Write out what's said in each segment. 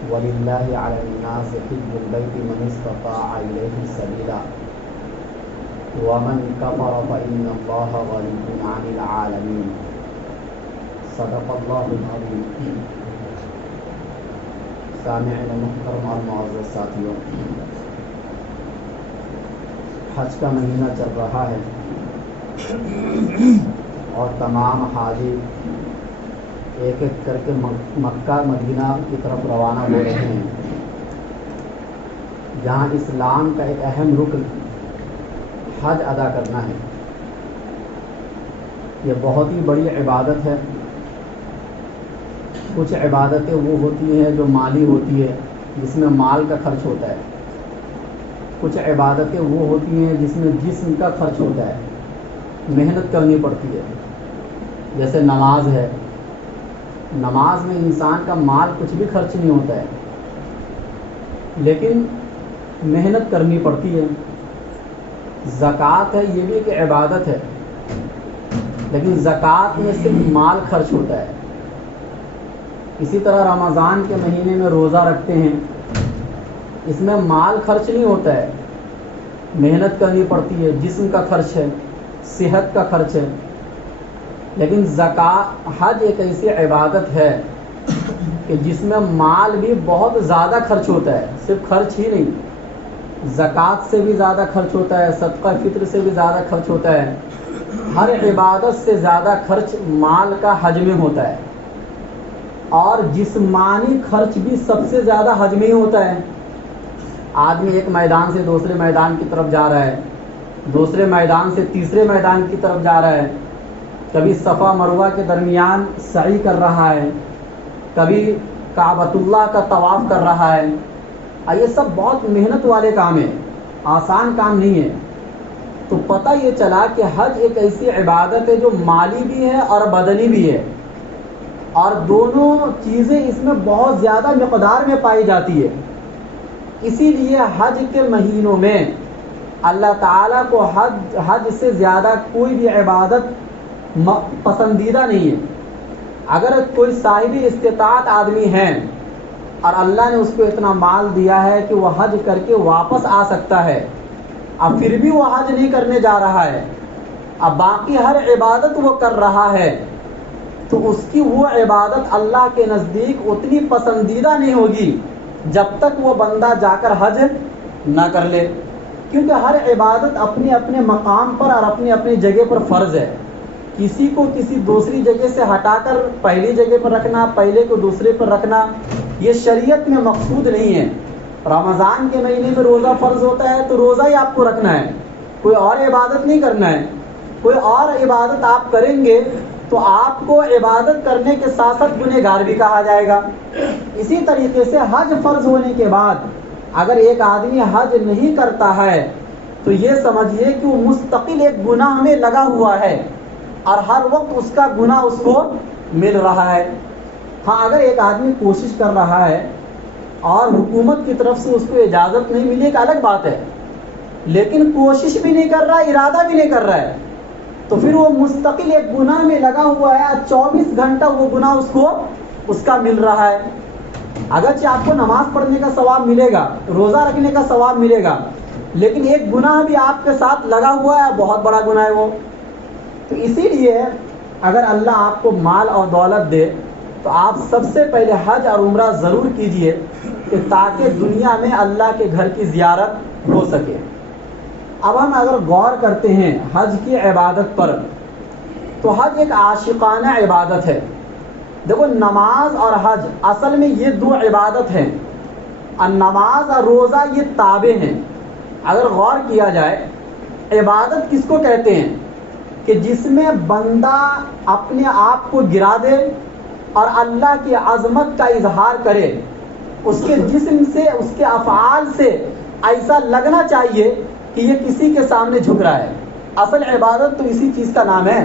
وَلِلَّهِ عَلَى النَّاسِ حِجُّ الْبَيْتِ مَنِ اسْتَطَاعَ إِلَيْهِ سَبِيلًا وَمَنْ كَفَرَ فَإِنَّ اللَّهَ غَنِيٌّ عَنِ الْعَالَمِينَ. صدق اللہ العظیم. سامعین محترم اور معزز ساتھیوں، حج کا مہینہ چل رہا ہے اور تمام حاجی ایک ایک کر کے مکہ مدینہ کی طرف روانہ ہو رہے ہیں، جہاں اسلام کا ایک اہم رکن حج ادا کرنا ہے. یہ بہت ہی بڑی عبادت ہے. کچھ عبادتیں وہ ہوتی ہیں جو مالی ہوتی ہے، جس میں مال کا خرچ ہوتا ہے. کچھ عبادتیں وہ ہوتی ہیں جس میں جسم کا خرچ ہوتا ہے، محنت کرنی پڑتی ہے. جیسے نماز ہے، نماز میں انسان کا مال کچھ بھی خرچ نہیں ہوتا ہے، لیکن محنت کرنی پڑتی ہے. زکوٰۃ ہے، یہ بھی ایک عبادت ہے، لیکن زکوٰۃ میں صرف مال خرچ ہوتا ہے. اسی طرح رمضان کے مہینے میں روزہ رکھتے ہیں، اس میں مال خرچ نہیں ہوتا ہے، محنت کرنی پڑتی ہے، جسم کا خرچ ہے، صحت کا خرچ ہے. لیکن حج ایک ایسی عبادت ہے کہ جس میں مال بھی بہت زیادہ خرچ ہوتا ہے. صرف خرچ ہی نہیں، زکوٰۃ سے بھی زیادہ خرچ ہوتا ہے، صدقہ فطر سے بھی زیادہ خرچ ہوتا ہے. ہر عبادت سے زیادہ خرچ مال کا حج میں ہوتا ہے، اور جسمانی خرچ بھی سب سے زیادہ حج میں ہی ہوتا ہے. آدمی ایک میدان سے دوسرے میدان کی طرف جا رہا ہے، دوسرے میدان سے تیسرے میدان کی طرف جا رہا ہے، کبھی صفا مروہ کے درمیان سعی کر رہا ہے، کبھی کعبۃ اللہ کا طواف کر رہا ہے. یہ سب بہت محنت والے کام ہیں، آسان کام نہیں ہے. تو پتہ یہ چلا کہ حج ایک ایسی عبادت ہے جو مالی بھی ہے اور بدنی بھی ہے، اور دونوں چیزیں اس میں بہت زیادہ مقدار میں پائی جاتی ہے. اسی لیے حج کے مہینوں میں اللہ تعالیٰ کو حج سے زیادہ کوئی بھی عبادت پسندیدہ نہیں ہے. اگر کوئی صاحب استطاعت آدمی ہے اور اللہ نے اس کو اتنا مال دیا ہے کہ وہ حج کر کے واپس آ سکتا ہے، اب پھر بھی وہ حج نہیں کرنے جا رہا ہے، اب باقی ہر عبادت وہ کر رہا ہے، تو اس کی وہ عبادت اللہ کے نزدیک اتنی پسندیدہ نہیں ہوگی جب تک وہ بندہ جا کر حج نہ کر لے. کیونکہ ہر عبادت اپنے اپنے مقام پر اور اپنی اپنی جگہ پر فرض ہے. کسی کو کسی دوسری جگہ سے ہٹا کر پہلی جگہ پر رکھنا، پہلے کو دوسرے پر رکھنا، یہ شریعت میں مقصود نہیں ہے. رمضان کے مہینے میں روزہ فرض ہوتا ہے تو روزہ ہی آپ کو رکھنا ہے، کوئی اور عبادت نہیں کرنا ہے. کوئی اور عبادت آپ کریں گے تو آپ کو عبادت کرنے کے ساتھ ساتھ گنہگار بھی کہا جائے گا. اسی طریقے سے حج فرض ہونے کے بعد اگر ایک آدمی حج نہیں کرتا ہے تو یہ سمجھیے کہ وہ مستقل ایک گناہ میں لگا ہوا ہے، اور ہر وقت اس کا گناہ اس کو مل رہا ہے. ہاں، اگر ایک آدمی کوشش کر رہا ہے اور حکومت کی طرف سے اس کو اجازت نہیں ملی، ایک الگ بات ہے، لیکن کوشش بھی نہیں کر رہا ہے، ارادہ بھی نہیں کر رہا ہے، تو پھر وہ مستقل ایک گناہ میں لگا ہوا ہے. 24 گھنٹہ وہ گناہ اس کا مل رہا ہے. اگرچہ آپ کو نماز پڑھنے کا ثواب ملے گا، روزہ رکھنے کا ثواب ملے گا، لیکن ایک گناہ بھی آپ کے ساتھ لگا ہوا ہے، بہت بڑا گناہ ہے وہ. تو اسی لیے اگر اللہ آپ کو مال اور دولت دے تو آپ سب سے پہلے حج اور عمرہ ضرور کیجئے، کہ تاکہ دنیا میں اللہ کے گھر کی زیارت ہو سکے. اب ہم اگر غور کرتے ہیں حج کی عبادت پر، تو حج ایک عاشقانہ عبادت ہے. دیکھو، نماز اور حج اصل میں یہ دو عبادت ہیں، اور نماز اور روزہ یہ تابع ہیں. اگر غور کیا جائے، عبادت کس کو کہتے ہیں؟ کہ جس میں بندہ اپنے آپ کو گرا دے اور اللہ کی عظمت کا اظہار کرے. اس کے جسم سے، اس کے افعال سے ایسا لگنا چاہیے کہ یہ کسی کے سامنے جھک رہا ہے. اصل عبادت تو اسی چیز کا نام ہے.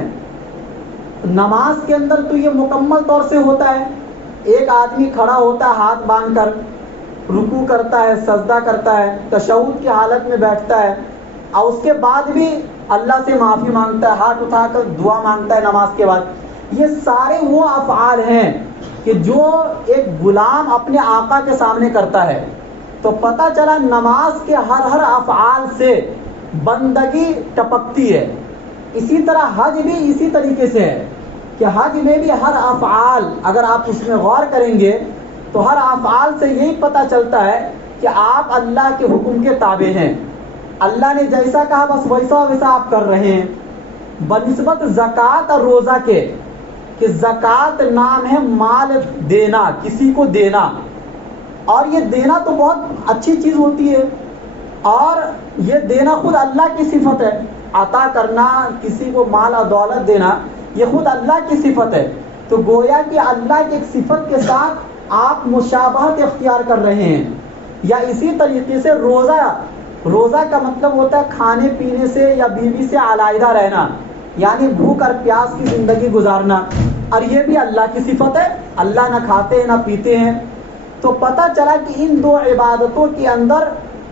نماز کے اندر تو یہ مکمل طور سے ہوتا ہے. ایک آدمی کھڑا ہوتا ہے ہاتھ باندھ کر، رکوع کرتا ہے، سجدہ کرتا ہے، تشہد کی حالت میں بیٹھتا ہے، اور اس کے بعد بھی اللہ سے معافی مانگتا ہے، ہاتھ اٹھا کر دعا مانگتا ہے نماز کے بعد. یہ سارے وہ افعال ہیں کہ جو ایک غلام اپنے آقا کے سامنے کرتا ہے، تو پتہ چلا نماز کے ہر افعال سے بندگی ٹپکتی ہے. اسی طرح حج بھی اسی طریقے سے ہے کہ حج میں بھی ہر افعال اگر آپ اس میں غور کریں گے تو ہر افعال سے یہی پتہ چلتا ہے کہ آپ اللہ کے حکم کے تابع ہیں. اللہ نے جیسا کہا بس ویسا ویسا آپ کر رہے ہیں. بنسبت زکوٰۃ اور روزہ کے کہ زکوٰۃ نام ہے مال دینا، کسی کو دینا، اور یہ دینا تو بہت اچھی چیز ہوتی ہے، اور یہ دینا خود اللہ کی صفت ہے. عطا کرنا، کسی کو مال اور دولت دینا، یہ خود اللہ کی صفت ہے. تو گویا کہ اللہ کی ایک صفت کے ساتھ آپ مشابہت اختیار کر رہے ہیں. یا اسی طریقے سے روزہ کا مطلب ہوتا ہے کھانے پینے سے یا بیوی سے علیحدہ رہنا، یعنی بھوک اور پیاس کی زندگی گزارنا، اور یہ بھی اللہ کی صفت ہے. اللہ نہ کھاتے ہیں نہ پیتے ہیں. تو پتہ چلا کہ ان دو عبادتوں کے اندر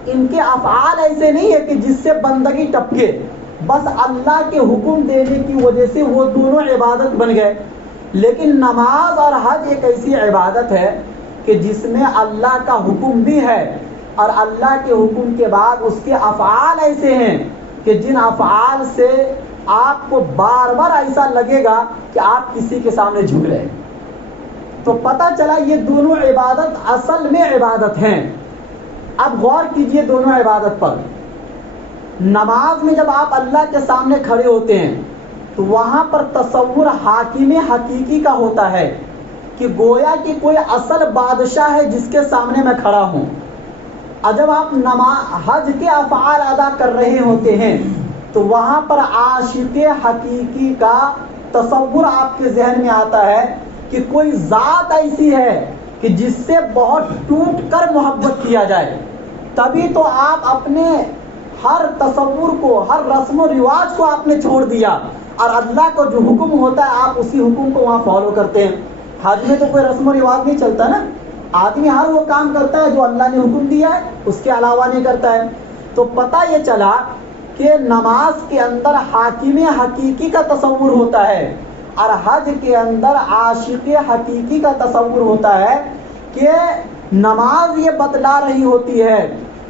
ان کے افعال ایسے نہیں ہے کہ جس سے بندگی ٹپکے، بس اللہ کے حکم دینے کی وجہ سے وہ دونوں عبادت بن گئے. لیکن نماز اور حج ایک ایسی عبادت ہے کہ جس میں اللہ کا حکم بھی ہے، اور اللہ کے حکم کے بعد اس کے افعال ایسے ہیں کہ جن افعال سے آپ کو بار بار ایسا لگے گا کہ آپ کسی کے سامنے جھک رہے ہیں. تو پتہ چلا یہ دونوں عبادت اصل میں عبادت ہیں. اب غور کیجئے دونوں عبادت پر. نماز میں جب آپ اللہ کے سامنے کھڑے ہوتے ہیں تو وہاں پر تصور حاکم حقیقی کا ہوتا ہے کہ گویا کہ کوئی اصل بادشاہ ہے جس کے سامنے میں کھڑا ہوں. اور جب آپ حج کے افعال ادا کر رہے ہوتے ہیں تو وہاں پر عاشق حقیقی کا تصور آپ کے ذہن میں آتا ہے کہ کوئی ذات ایسی ہے کہ جس سے بہت ٹوٹ کر محبت کیا جائے. تبھی تو آپ اپنے ہر تصور کو، ہر رسم و رواج کو آپ نے چھوڑ دیا، اور اللہ کو جو حکم ہوتا ہے آپ اسی حکم کو وہاں فالو کرتے ہیں. حج میں تو کوئی رسم و رواج نہیں چلتا نا، آدمی ہر وہ کام کرتا ہے جو اللہ نے حکم دیا ہے، اس کے علاوہ نہیں کرتا ہے. تو پتہ یہ چلا کہ نماز کے اندر حاکم حقیقی کا تصور ہوتا ہے، اور حج کے اندر عاشق حقیقی کا تصور ہوتا ہے کہ نماز یہ بتلا رہی ہوتی ہے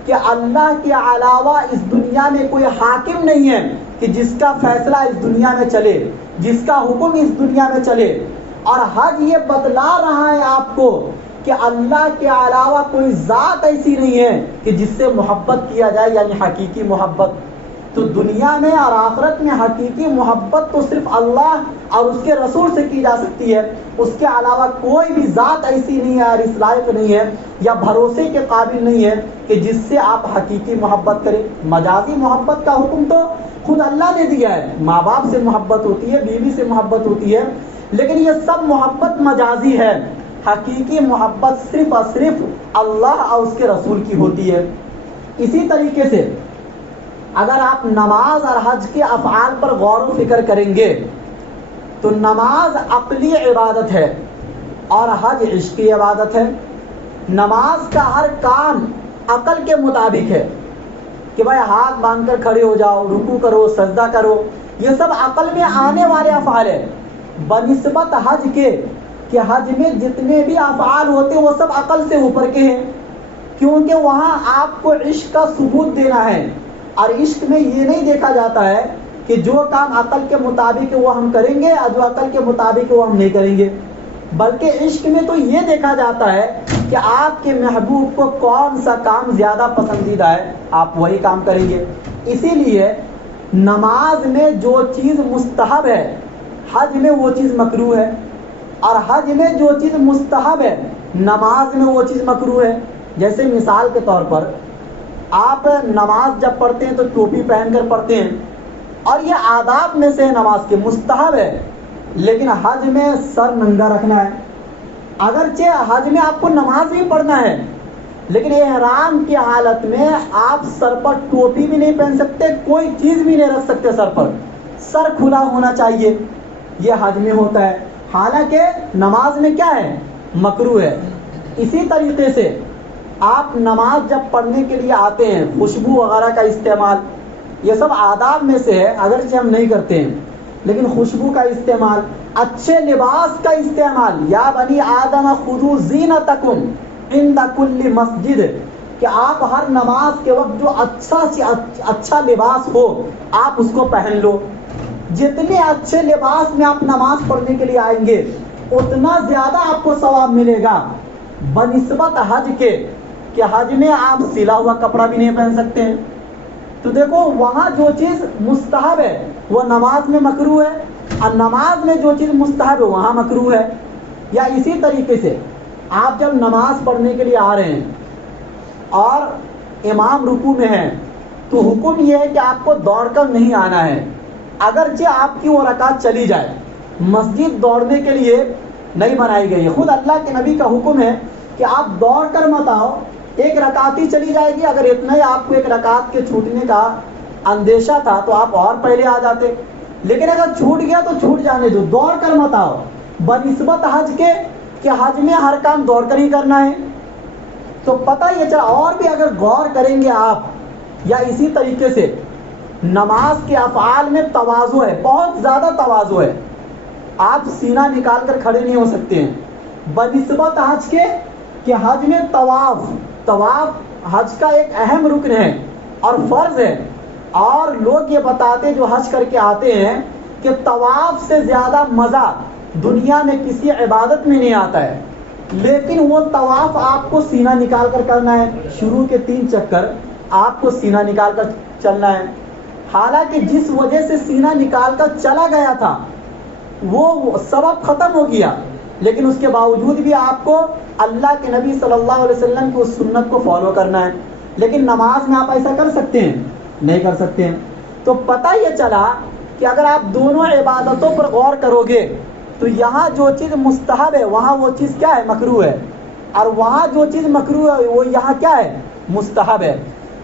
کہ اللہ کے علاوہ اس دنیا میں کوئی حاکم نہیں ہے کہ جس کا فیصلہ اس دنیا میں چلے، جس کا حکم اس دنیا میں چلے. اور حج یہ بتلا رہا ہے آپ کو کہ اللہ کے علاوہ کوئی ذات ایسی نہیں ہے کہ جس سے محبت کیا جائے، یعنی حقیقی محبت. تو دنیا میں اور آخرت میں حقیقی محبت تو صرف اللہ اور اس کے رسول سے کی جا سکتی ہے. اس کے علاوہ کوئی بھی ذات ایسی نہیں ہے اور اس لائق نہیں ہے یا بھروسے کے قابل نہیں ہے کہ جس سے آپ حقیقی محبت کریں. مجازی محبت کا حکم تو خود اللہ نے دیا ہے، ماں باپ سے محبت ہوتی ہے، بیوی سے محبت ہوتی ہے، لیکن یہ سب محبت مجازی ہے. حقیقی محبت صرف اور صرف اللہ اور اس کے رسول کی ہوتی ہے. اسی طریقے سے اگر آپ نماز اور حج کے افعال پر غور و فکر کریں گے تو نماز عقلی عبادت ہے اور حج عشقی عبادت ہے. نماز کا ہر کام عقل کے مطابق ہے کہ بھائی ہاتھ باندھ کر کھڑے ہو جاؤ، رکوع کرو، سجدہ کرو، یہ سب عقل میں آنے والے افعال ہیں بنسبت حج کے کہ حج میں جتنے بھی افعال ہوتے ہیں وہ سب عقل سے اوپر کے ہیں، کیونکہ وہاں آپ کو عشق کا ثبوت دینا ہے. اور عشق میں یہ نہیں دیکھا جاتا ہے کہ جو کام عقل کے مطابق وہ ہم کریں گے اور جو عقل کے مطابق وہ ہم نہیں کریں گے، بلکہ عشق میں تو یہ دیکھا جاتا ہے کہ آپ کے محبوب کو کون سا کام زیادہ پسندیدہ ہے، آپ وہی کام کریں گے. اسی لیے نماز میں جو چیز مستحب ہے حج میں وہ چیز مکروہ ہے، اور حج میں جو چیز مستحب ہے نماز میں وہ چیز مکروہ ہے. جیسے مثال کے طور پر آپ نماز جب پڑھتے ہیں تو ٹوپی پہن کر پڑھتے ہیں، اور یہ آداب میں سے نماز کے مستحب ہے، لیکن حج میں سر ننگا رکھنا ہے. اگرچہ حج میں آپ کو نماز بھی پڑھنا ہے، لیکن احرام کی حالت میں آپ سر پر ٹوپی بھی نہیں پہن سکتے، کوئی چیز بھی نہیں رکھ سکتے سر پر، سر کھلا ہونا چاہیے. یہ حج میں ہوتا ہے، حالانکہ نماز میں کیا ہے؟ مکروہ ہے. اسی طریقے سے آپ نماز جب پڑھنے کے لیے آتے ہیں، خوشبو وغیرہ کا استعمال، یہ سب آداب میں سے ہے، اگرچہ ہم نہیں کرتے ہیں، لیکن خوشبو کا استعمال، اچھے لباس کا استعمال، یا بنی آدم خذوا زینتکم عند کل مسجد، کہ آپ ہر نماز کے وقت جو اچھا لباس ہو آپ اس کو پہن لو. جتنے اچھے لباس میں آپ نماز پڑھنے کے لیے آئیں گے اتنا زیادہ آپ کو ثواب ملے گا بنسبت حج کے، کہ حج میں آپ سلا ہوا کپڑا بھی نہیں پہن سکتے ہیں. تو دیکھو وہاں جو چیز مستحب ہے وہ نماز میں مکروہ ہے، اور نماز میں جو چیز مستحب ہے وہاں مکروہ ہے. یا اسی طریقے سے آپ جب نماز پڑھنے کے لیے آ رہے ہیں اور امام رکوع میں ہے تو حکم یہ ہے کہ آپ کو دوڑ کر نہیں آنا ہے، اگرچہ آپ کی وہ رکعت چلی جائے. مسجد دوڑنے کے لیے نہیں بنائی گئی ہے، خود اللہ کے نبی کا حکم ہے کہ آپ دوڑ کر مت آؤ، ایک رکعت ہی چلی جائے گی. اگر اتنا ہی آپ کو ایک رکعت کے چھوٹنے کا اندیشہ تھا تو آپ اور پہلے آ جاتے، لیکن اگر چھوٹ گیا تو چھوٹ جانے دو، دوڑ کر مت آؤ بنسبت حج کے، کہ حج میں ہر کام دوڑ کر ہی کرنا ہے. تو پتہ یہ چلا. اور بھی اگر غور کریں گے آپ، یا اسی طریقے سے نماز کے افعال میں تواضع ہے، بہت زیادہ تواضع ہے. آپ سینہ نکال کر کھڑے نہیں ہو سکتے ہیں بنسبت حج کے، کہ حج میں طواف حج کا ایک اہم رکن ہے اور فرض ہے. اور لوگ یہ بتاتے جو حج کر کے آتے ہیں کہ طواف سے زیادہ مزہ دنیا میں کسی عبادت میں نہیں آتا ہے، لیکن وہ طواف آپ کو سینہ نکال کر کرنا ہے. شروع کے 3 چکر آپ کو سینہ نکال کر چلنا ہے. حالانکہ جس وجہ سے سینہ نکال کر چلا گیا تھا وہ سبب ختم ہو گیا، لیکن اس کے باوجود بھی آپ کو اللہ کے نبی صلی اللہ علیہ وسلم کی اس سنت کو فالو کرنا ہے. لیکن نماز میں آپ ایسا کر سکتے ہیں؟ نہیں کر سکتے ہیں. تو پتہ یہ چلا کہ اگر آپ دونوں عبادتوں پر غور کرو گے تو یہاں جو چیز مستحب ہے وہاں وہ چیز کیا ہے؟ مکروہ ہے، اور وہاں جو چیز مکروہ ہے وہ یہاں کیا ہے؟ مستحب ہے.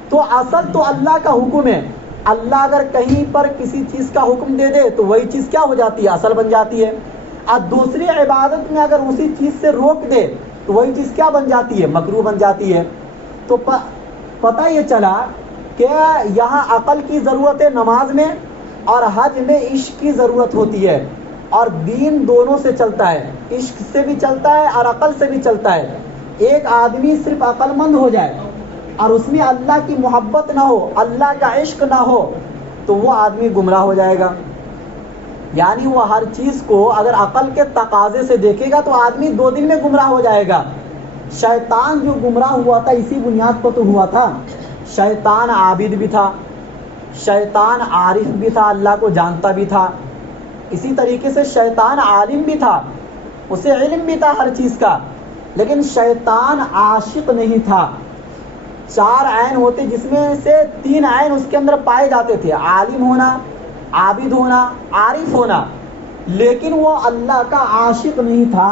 تو اصل تو اللہ کا حکم ہے. اللہ اگر کہیں پر کسی چیز کا حکم دے دے تو وہی چیز کیا ہو جاتی ہے؟ اصل بن جاتی ہے. اور دوسری عبادت میں اگر اسی چیز سے روک دے تو وہی چیز کیا بن جاتی ہے؟ مکروہ بن جاتی ہے. تو پتہ یہ چلا کہ یہاں عقل کی ضرورت ہے نماز میں، اور حج میں عشق کی ضرورت ہوتی ہے. اور دین دونوں سے چلتا ہے، عشق سے بھی چلتا ہے اور عقل سے بھی چلتا ہے. ایک آدمی صرف عقل مند ہو جائے اور اس میں اللہ کی محبت نہ ہو، اللہ کا عشق نہ ہو، تو وہ آدمی گمراہ ہو جائے گا. یعنی وہ ہر چیز کو اگر عقل کے تقاضے سے دیکھے گا تو آدمی 2 دن میں گمراہ ہو جائے گا. شیطان جو گمراہ ہوا تھا اسی بنیاد پر تو ہوا تھا. شیطان عابد بھی تھا، شیطان عارف بھی تھا، اللہ کو جانتا بھی تھا. اسی طریقے سے شیطان عالم بھی تھا، اسے علم بھی تھا ہر چیز کا، لیکن شیطان عاشق نہیں تھا. 4 عین ہوتے جس میں سے 3 عین اس کے اندر پائے جاتے تھے، عالم ہونا، عابد ہونا، عارف ہونا. لیکن وہ اللہ کا عاشق نہیں تھا،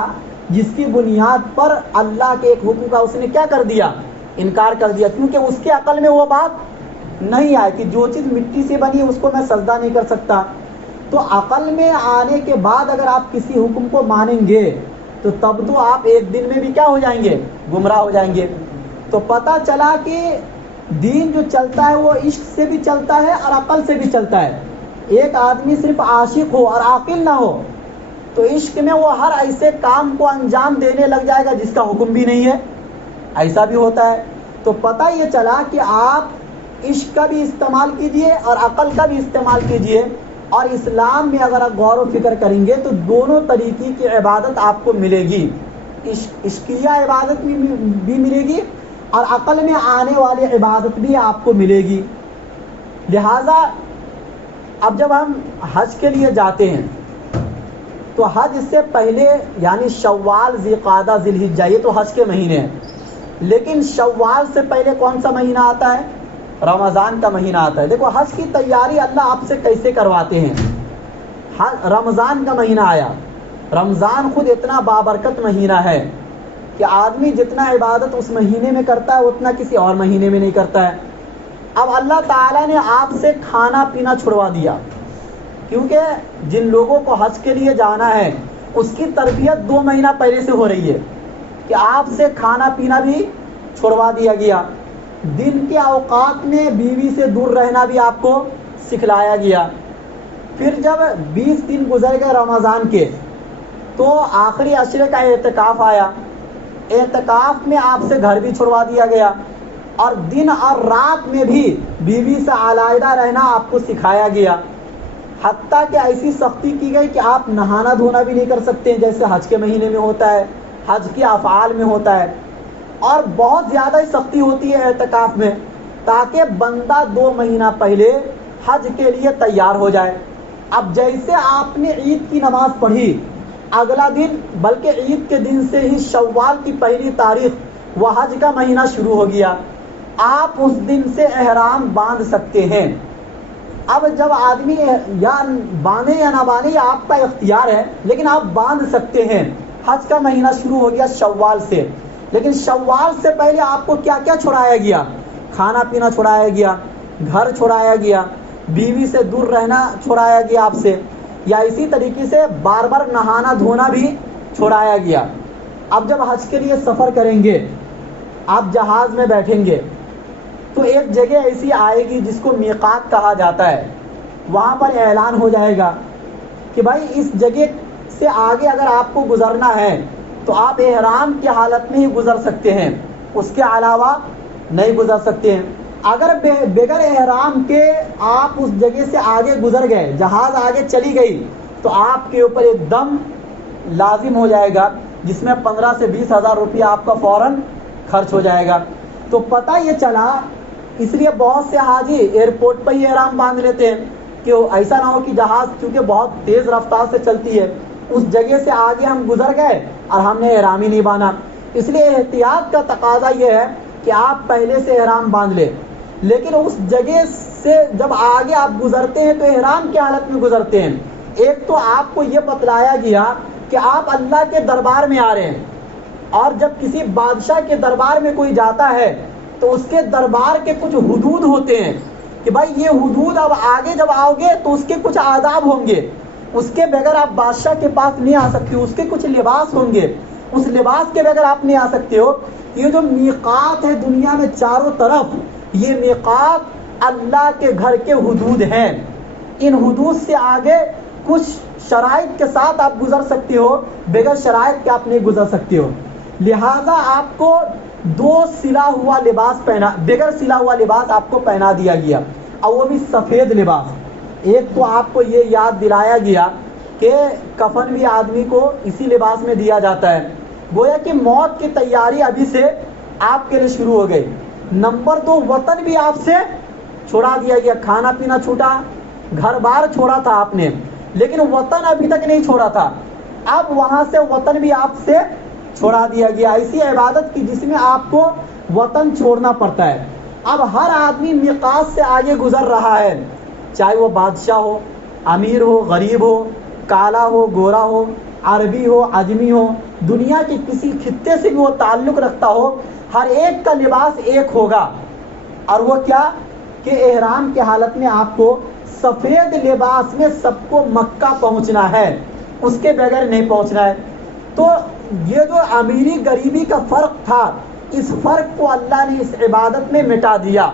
جس کی بنیاد پر اللہ کے ایک حکم کا اس نے کیا کر دیا؟ انکار کر دیا. کیونکہ اس کے عقل میں وہ بات نہیں آئی کہ جو چیز مٹی سے بنی ہے اس کو میں سجدہ نہیں کر سکتا. تو عقل میں آنے کے بعد اگر آپ کسی حکم کو مانیں گے تو تب تو آپ ایک دن میں بھی کیا ہو جائیں گے؟ گمراہ ہو جائیں گے. تو پتہ چلا کہ دین جو چلتا ہے وہ عشق سے بھی چلتا ہے اور عقل سے بھی چلتا ہے. ایک آدمی صرف عاشق ہو اور عاقل نہ ہو تو عشق میں وہ ہر ایسے کام کو انجام دینے لگ جائے گا جس کا حکم بھی نہیں ہے، ایسا بھی ہوتا ہے. تو پتہ یہ چلا کہ آپ عشق کا بھی استعمال کیجئے اور عقل کا بھی استعمال کیجئے. اور اسلام میں اگر آپ غور و فکر کریں گے تو دونوں طریقے کی عبادت آپ کو ملے گی. عشقیہ عبادت بھی ملے گی اور عقل میں آنے والی عبادت بھی آپ کو ملے گی. لہٰذا اب جب ہم حج کے لیے جاتے ہیں تو حج سے پہلے یعنی شوال، ذی قعدہ، ذی الحجہ، یہ تو حج کے مہینے ہیں. لیکن شوال سے پہلے کون سا مہینہ آتا ہے؟ رمضان کا مہینہ آتا ہے. دیکھو حج کی تیاری اللہ آپ سے کیسے کرواتے ہیں. رمضان کا مہینہ آیا، رمضان خود اتنا بابرکت مہینہ ہے کہ آدمی جتنا عبادت اس مہینے میں کرتا ہے اتنا کسی اور مہینے میں نہیں کرتا ہے. اب اللہ تعالیٰ نے آپ سے کھانا پینا چھڑوا دیا، کیونکہ جن لوگوں کو حج کے لیے جانا ہے اس کی تربیت 2 مہینہ پہلے سے ہو رہی ہے کہ آپ سے کھانا پینا بھی چھڑوا دیا گیا. دن کے اوقات میں بیوی سے دور رہنا بھی آپ کو سکھلایا گیا. پھر جب 20 دن گزر گئے رمضان کے تو آخری عشرے کا اعتکاف آیا. اعتکاف میں آپ سے گھر بھی چھڑوا دیا گیا اور دن اور رات میں بھی بیوی سے علیحدہ رہنا آپ کو سکھایا گیا. حتیٰ کہ ایسی سختی کی گئی کہ آپ نہانا دھونا بھی نہیں کر سکتے ہیں جیسے حج کے مہینے میں ہوتا ہے, حج کے افعال میں ہوتا ہے. اور بہت زیادہ سختی ہوتی ہے اعتکاف میں تاکہ بندہ 2 مہینہ پہلے حج کے لیے تیار ہو جائے. اب جیسے آپ نے عید کی نماز پڑھی اگلا دن بلکہ عید کے دن سے ہی شوال کی پہلی تاریخ وہ حج کا مہینہ شروع ہو گیا. آپ اس دن سے احرام باندھ سکتے ہیں. اب جب آدمی یا باندھے یا نہ باندھے یہ آپ کا اختیار ہے, لیکن آپ باندھ سکتے ہیں. حج کا مہینہ شروع ہو گیا شوال سے, لیکن شوال سے پہلے آپ کو کیا کیا چھڑایا گیا؟ کھانا پینا چھڑایا گیا, گھر چھڑایا گیا, بیوی سے دور رہنا چھڑایا گیا آپ سے, یا اسی طریقے سے بار بار نہانا دھونا بھی چھڑایا گیا. اب جب حج کے لیے سفر کریں گے, آپ جہاز میں بیٹھیں گے تو ایک جگہ ایسی آئے گی جس کو میقات کہا جاتا ہے. وہاں پر اعلان ہو جائے گا کہ بھائی اس جگہ سے آگے اگر آپ کو گزرنا ہے تو آپ احرام کی حالت میں ہی گزر سکتے ہیں, اس کے علاوہ نہیں گزر سکتے ہیں. اگر بغیر احرام کے آپ اس جگہ سے آگے گزر گئے, جہاز آگے چلی گئی, تو آپ کے اوپر ایک دم لازم ہو جائے گا جس میں 15 سے 20 ہزار روپیہ آپ کا فوراً خرچ ہو جائے گا. تو پتہ یہ چلا, اس لیے بہت سے حاجی ایئرپورٹ پہ ہی احرام باندھ لیتے ہیں کہ ایسا نہ ہو کہ جہاز چونکہ بہت تیز رفتار سے چلتی ہے, اس جگہ سے آگے ہم گزر گئے اور ہم نے احرام ہی نہیں باندھا. اس لیے احتیاط کا تقاضا یہ ہے کہ آپ پہلے سے احرام باندھ لیں, لیکن اس جگہ سے جب آگے آپ گزرتے ہیں تو احرام کی حالت میں گزرتے ہیں. ایک تو آپ کو یہ بتلایا گیا کہ آپ اللہ کے دربار میں آ رہے ہیں, اور جب کسی بادشاہ کے دربار میں کوئی جاتا ہے تو اس کے دربار کے کچھ حدود ہوتے ہیں کہ بھائی یہ حدود اب آگے جب آؤ گے تو اس کے کچھ آداب ہوں گے, اس کے بغیر آپ بادشاہ کے پاس نہیں آ سکتے, اس کے کچھ لباس ہوں گے, اس لباس کے بغیر آپ نہیں آ سکتے ہو. یہ جو میقات ہے دنیا میں چاروں طرف, یہ میقات اللہ کے گھر کے حدود ہیں. ان حدود سے آگے کچھ شرائط کے ساتھ آپ گزر سکتے ہو, بغیر شرائط کے آپ نہیں گزر سکتے ہو. لہذا آپ کو 2 سلا ہوا لباس بغیر سلا ہوا لباس آپ کو پہنا دیا گیا, اور وہ بھی سفید لباس. ایک تو آپ کو یہ یاد دلایا گیا کہ کفن بھی آدمی کو اسی لباس میں دیا جاتا ہے, گویا کہ موت کی تیاری ابھی سے آپ کے لیے شروع ہو گئی. نمبر 2, وطن بھی آپ سے چھوڑا دیا گیا. کھانا پینا چھوٹا, گھر بار چھوڑا تھا آپ نے, لیکن وطن ابھی تک نہیں چھوڑا تھا. اب وہاں سے وطن بھی آپ سے چھوڑا دیا گیا. ایسی عبادت کی جس میں آپ کو وطن چھوڑنا پڑتا ہے. اب ہر آدمی میقات سے آگے گزر رہا ہے, چاہے وہ بادشاہ ہو, امیر ہو, غریب ہو, کالا ہو, گورا ہو, عربی ہو, عجمی ہو, دنیا کے کسی خطے سے بھی وہ تعلق رکھتا ہو, ہر ایک کا لباس ایک ہوگا. اور وہ کیا کہ احرام کی حالت میں آپ کو سفید لباس میں سب کو مکہ پہنچنا ہے, اس کے بغیر نہیں پہنچنا ہے. تو یہ جو امیری غریبی کا فرق تھا, اس فرق کو اللہ نے اس عبادت میں مٹا دیا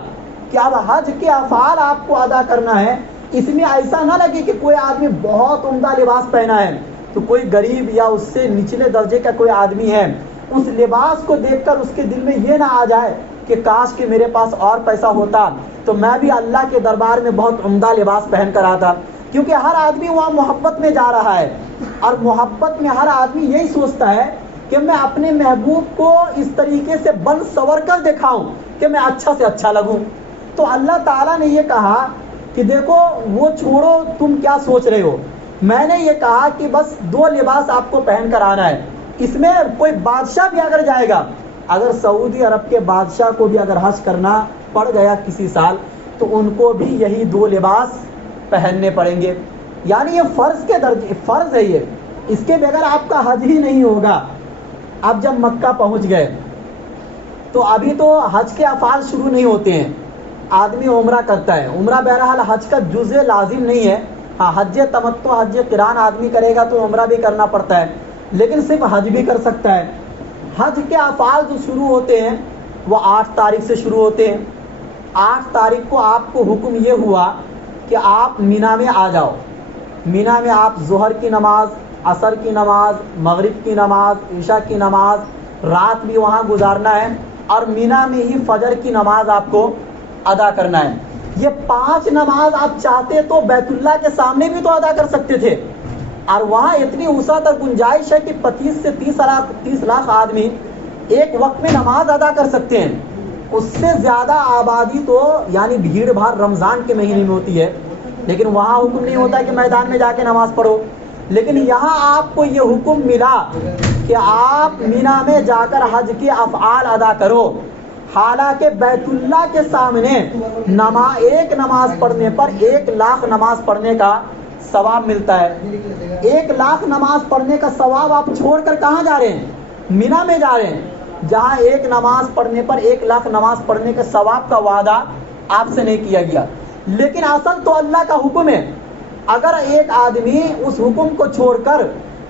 کہ اب حج کے افعال آپ کو ادا کرنا ہے. اس میں ایسا نہ لگے کہ کوئی آدمی بہت عمدہ لباس پہنا ہے تو کوئی غریب یا اس سے نچلے درجے کا کوئی آدمی ہے, اس لباس کو دیکھ کر اس کے دل میں یہ نہ آ جائے کہ کاش کہ میرے پاس اور پیسہ ہوتا تو میں بھی اللہ کے دربار میں بہت عمدہ لباس پہن کر آتا. کیونکہ ہر آدمی وہاں محبت میں جا رہا ہے, اور محبت میں ہر آدمی یہی سوچتا ہے کہ میں اپنے محبوب کو اس طریقے سے بن سور کر دکھاؤں کہ میں اچھا سے اچھا لگوں. تو اللہ تعالیٰ نے یہ کہا کہ دیکھو وہ چھوڑو, تم کیا سوچ رہے ہو, میں نے یہ کہا کہ بس 2 لباس آپ کو پہن کر آنا ہے. اس میں کوئی بادشاہ بھی اگر جائے گا, اگر سعودی عرب کے بادشاہ کو بھی اگر حج کرنا پڑ گیا کسی سال, تو ان کو بھی یہی 2 لباس پہننے پڑیں گے. یعنی یہ فرض کے درجے, فرض ہے یہ, اس کے بغیر آپ کا حج ہی نہیں ہوگا. اب جب مکہ پہنچ گئے تو ابھی تو حج کے افعال شروع نہیں ہوتے ہیں, آدمی عمرہ کرتا ہے. عمرہ بہرحال حج کا جزء لازم نہیں ہے. ہاں, حج تمتع, حج قران آدمی کرے گا تو عمرہ بھی کرنا پڑتا ہے, لیکن صرف حج بھی کر سکتا ہے. حج کے افعال جو شروع ہوتے ہیں وہ 8 تاریخ سے شروع ہوتے ہیں. 8 تاریخ کو آپ کو حکم یہ ہوا کہ آپ مینا میں آ جاؤ. مینا میں آپ ظہر کی نماز، عصر کی نماز، مغرب کی نماز، عشاء کی نماز، رات بھی وہاں گزارنا ہے، اور مینا میں ہی فجر کی نماز آپ کو ادا کرنا ہے۔ یہ 5 نماز آپ چاہتے تو بیت اللہ کے سامنے بھی تو ادا کر سکتے تھے، اور وہاں اتنی وسعت اور گنجائش ہے کہ 25 سے 30 لاکھ آدمی ایک وقت میں نماز ادا کر سکتے ہیں۔ اس سے زیادہ آبادی تو یعنی بھیڑ بھاڑ رمضان کے مہینے میں ہوتی ہے، لیکن وہاں حکم نہیں ہوتا کہ میدان میں جا کے نماز پڑھو۔ لیکن یہاں آپ کو یہ حکم ملا کہ آپ مینا میں جا کر حج کے افعال ادا کرو، حالانکہ بیت اللہ کے سامنے ایک نماز پڑھنے پر 1 لاکھ نماز پڑھنے کا ثواب ملتا ہے۔ 1 لاکھ نماز پڑھنے کا ثواب آپ چھوڑ کر کہاں جا رہے ہیں؟ مینا میں جا رہے ہیں، جہاں 1 نماز پڑھنے پر 1 لاکھ نماز پڑھنے کے ثواب کا وعدہ آپ سے نہیں کیا گیا۔ لیکن اصل تو اللہ کا حکم ہے، اگر ایک آدمی اس حکم کو چھوڑ کر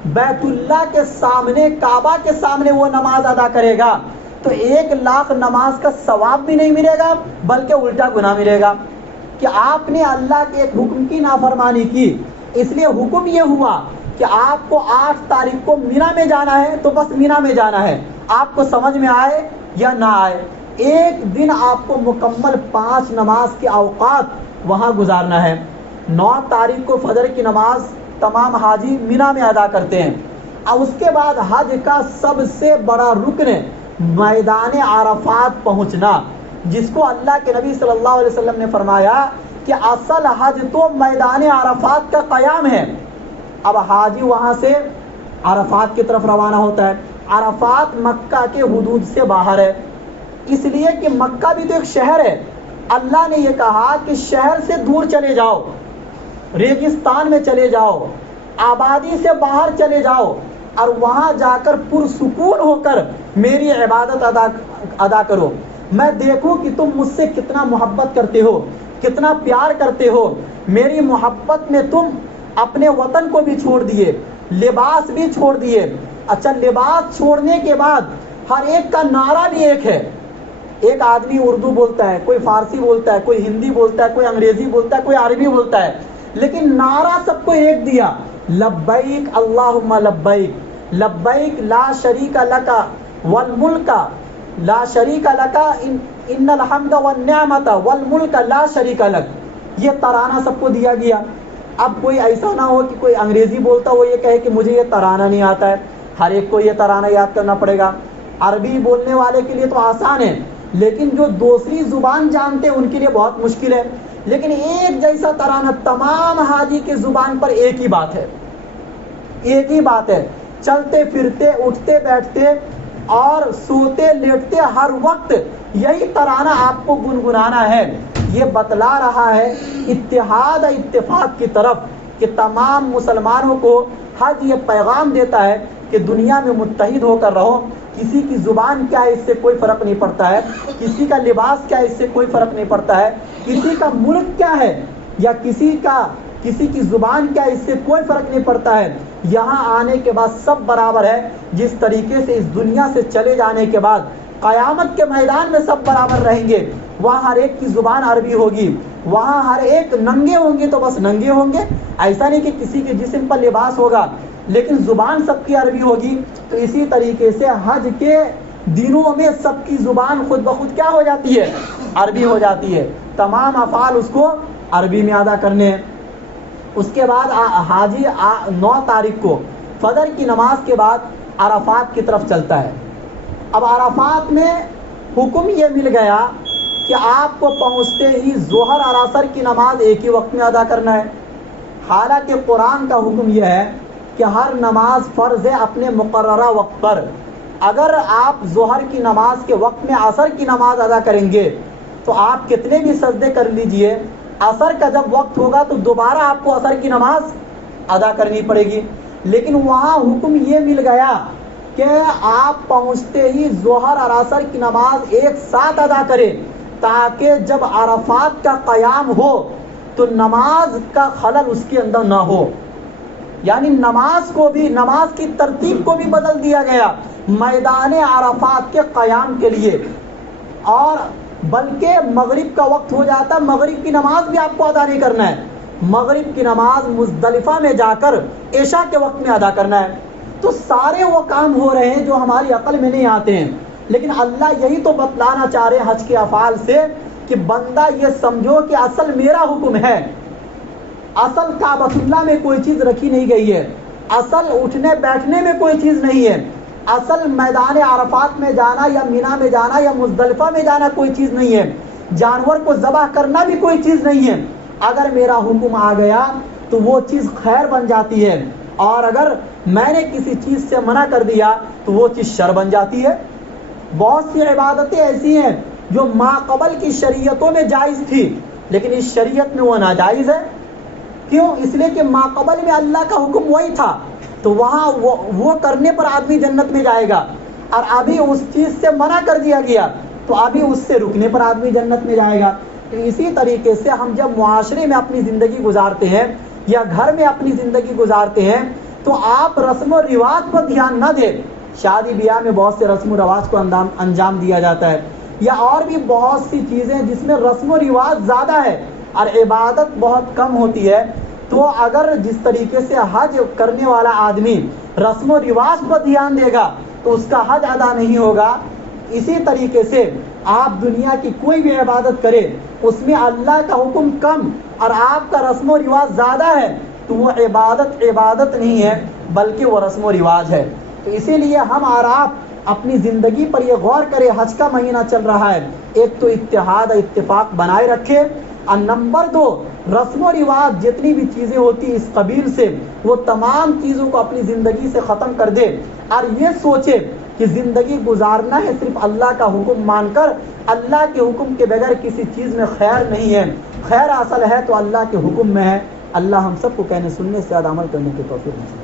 بیت اللہ کے سامنے، کعبہ کے سامنے وہ نماز ادا کرے گا تو 1 لاکھ نماز کا ثواب بھی نہیں ملے گا، بلکہ الٹا گناہ ملے گا کہ آپ نے اللہ کے ایک حکم کی نافرمانی کی۔ اس لیے حکم یہ ہوا کہ آپ کو 8 تاریخ کو مینا میں جانا ہے تو بس مینا میں جانا ہے، آپ کو سمجھ میں آئے یا نہ آئے۔ ایک دن آپ کو مکمل 5 نماز کے اوقات وہاں گزارنا ہے۔ 9 تاریخ کو فجر کی نماز تمام حاجی مینا میں ادا کرتے ہیں، اور اس کے بعد حج کا سب سے بڑا رکن میدان عرفات پہنچنا، جس کو اللہ کے نبی صلی اللہ علیہ وسلم نے فرمایا کہ اصل حج تو میدان عرفات کا قیام ہے۔ اب حاجی وہاں سے عرفات کی طرف روانہ ہوتا ہے۔ عرفات مکہ کے حدود سے باہر ہے، اس لیے کہ مکہ بھی تو ایک شہر ہے۔ اللہ نے یہ کہا کہ شہر سے دور چلے جاؤ، ریگستان میں چلے جاؤ، آبادی سے باہر چلے جاؤ، اور وہاں جا کر پرسکون ہو کر میری عبادت ادا کرو۔ میں دیکھوں کہ تم مجھ سے کتنا محبت کرتے ہو، کتنا پیار کرتے ہو۔ میری محبت میں تم اپنے وطن کو بھی چھوڑ دیے، لباس بھی چھوڑ دیے۔ اچھا، لباس چھوڑنے کے بعد ہر ایک کا نعرہ بھی ایک ہے۔ ایک آدمی اردو بولتا ہے، کوئی فارسی بولتا ہے، کوئی ہندی بولتا ہے، کوئی انگریزی بولتا ہے، کوئی عربی بولتا ہے، لیکن نعرہ سب کو ایک دیا، لبیک اللہم لبیک، لبیک لا شریک لک والملک لا شریک لک ان الحمد والنعمت والملک لا شریک لک۔ یہ ترانہ سب کو دیا گیا۔ اب کوئی ایسا نہ ہو کہ کوئی انگریزی بولتا وہ یہ کہے کہ مجھے یہ ترانہ نہیں آتا ہے، ہر ایک کو یہ ترانہ یاد کرنا پڑے گا۔ عربی بولنے والے کے لیے تو آسان ہے، لیکن جو دوسری زبان جانتے ہیں ان کے لیے بہت مشکل ہے۔ لیکن ایک جیسا ترانہ تمام حاجی کی زبان پر ایک ہی بات ہے، ایک ہی بات ہے۔ چلتے پھرتے، اٹھتے بیٹھتے اور سوتے لیٹتے ہر وقت یہی ترانہ آپ کو گنگنانا ہے۔ یہ بتلا رہا ہے اتحاد اتفاق کی طرف کہ تمام مسلمانوں کو حج یہ پیغام دیتا ہے کہ دنیا میں متحد ہو کر رہو۔ کسی کی زبان کیا ہے اس سے کوئی فرق نہیں پڑتا ہے، کسی کا لباس کیا ہے اس سے کوئی فرق نہیں پڑتا ہے، کسی کا ملک کیا ہے یا کسی کی زبان کیا ہے اس سے کوئی فرق نہیں پڑتا ہے۔ یہاں آنے کے بعد سب برابر ہے۔ جس طریقے سے اس دنیا سے چلے جانے کے بعد قیامت کے میدان میں سب برابر رہیں گے، وہاں ہر ایک کی زبان عربی ہوگی، وہاں ہر ایک ننگے ہوں گے تو بس ننگے ہوں گے، ایسا نہیں کہ کسی کے جسم پر لباس ہوگا لیکن زبان سب کی عربی ہوگی۔ تو اسی طریقے سے حج کے دنوں میں سب کی زبان خود بخود کیا ہو جاتی ہے؟ عربی ہو جاتی ہے۔ تمام افعال اس کو عربی میں ادا کرنے ہیں۔ اس کے بعد حاجی 9 تاریخ کو فجر کی نماز کے بعد عرفات کی طرف چلتا ہے۔ اب عرفات میں حکم یہ مل گیا کہ آپ کو پہنچتے ہی ظہر اور عصر کی نماز ایک ہی وقت میں ادا کرنا ہے۔ حالانکہ قرآن کا حکم یہ ہے کہ ہر نماز فرض ہے اپنے مقررہ وقت پر۔ اگر آپ ظہر کی نماز کے وقت میں عصر کی نماز ادا کریں گے تو آپ کتنے بھی سجدے کر لیجئے، عصر کا جب وقت ہوگا تو دوبارہ آپ کو عصر کی نماز ادا کرنی پڑے گی۔ لیکن وہاں حکم یہ مل گیا کہ آپ پہنچتے ہی ظہر اور عصر کی نماز ایک ساتھ ادا کریں، تاکہ جب عرفات کا قیام ہو تو نماز کا خلل اس کے اندر نہ ہو۔ یعنی نماز کی ترتیب کو بھی بدل دیا گیا میدان عرفات کے قیام کے لیے، اور بلکہ مغرب کا وقت ہو جاتا، مغرب کی نماز بھی آپ کو ادا نہیں کرنا ہے، مغرب کی نماز مزدلفہ میں جا کر عشاء کے وقت میں ادا کرنا ہے. تو سارے وہ کام ہو رہے ہیں جو ہماری عقل میں نہیں آتے ہیں، لیکن اللہ یہی تو بتلانا چاہ رہے ہیں حج کے افعال سے کہ بندہ یہ سمجھو کہ اصل میرا حکم ہے. اصل کعبۃ اللہ میں کوئی چیز رکھی نہیں گئی ہے، اصل اٹھنے بیٹھنے میں کوئی چیز نہیں ہے، اصل میدان عرفات میں جانا یا مینا میں جانا یا مزدلفہ میں جانا کوئی چیز نہیں ہے، جانور کو ذبح کرنا بھی کوئی چیز نہیں ہے. اگر میرا حکم آ گیا تو وہ چیز خیر بن جاتی ہے، اور اگر میں نے کسی چیز سے منع کر دیا تو وہ چیز شر بن جاتی ہے. بہت سی عبادتیں ایسی ہیں جو ما قبل کی شریعتوں میں جائز تھی لیکن اس شریعت میں وہ ناجائز ہے. کیوں؟ اس لیے کہ ما قبل میں اللہ کا حکم وہی تھا تو وہاں وہ کرنے پر آدمی جنت میں جائے گا، اور ابھی اس چیز سے منع کر دیا گیا تو ابھی اس سے رکنے پر آدمی جنت میں جائے گا. تو اسی طریقے سے ہم جب معاشرے میں اپنی زندگی گزارتے ہیں یا گھر میں اپنی زندگی گزارتے ہیں تو آپ رسم و رواج پر دھیان نہ دیں. شادی بیاہ میں بہت سے رسم و رواج کو انجام دیا جاتا ہے، یا اور بھی بہت سی چیزیں جس میں رسم و رواج زیادہ ہے اور عبادت بہت کم ہوتی ہے. تو اگر جس طریقے سے حج کرنے والا آدمی رسم و رواج پر دھیان دے گا تو اس کا حج ادا نہیں ہوگا. اسی طریقے سے آپ دنیا کی کوئی بھی عبادت کرے اس میں اللہ کا حکم کم اور آپ کا رسم و رواج زیادہ ہے تو وہ عبادت نہیں ہے بلکہ وہ رسم و رواج ہے. تو اسی لیے ہم اور آپ اپنی زندگی پر یہ غور کریں. حج کا مہینہ چل رہا ہے، ایک تو اتحاد اتفاق بنائے رکھے، اور نمبر 2 رسم و رواج جتنی بھی چیزیں ہوتی اس قبیل سے وہ تمام چیزوں کو اپنی زندگی سے ختم کر دے اور یہ سوچے کہ زندگی گزارنا ہے صرف اللہ کا حکم مان کر. اللہ کے حکم کے بغیر کسی چیز میں خیر نہیں ہے، خیر اصل ہے تو اللہ کے حکم میں ہے. اللہ ہم سب کو کہنے سننے سے زیادہ عمل کرنے کی توفیق دے.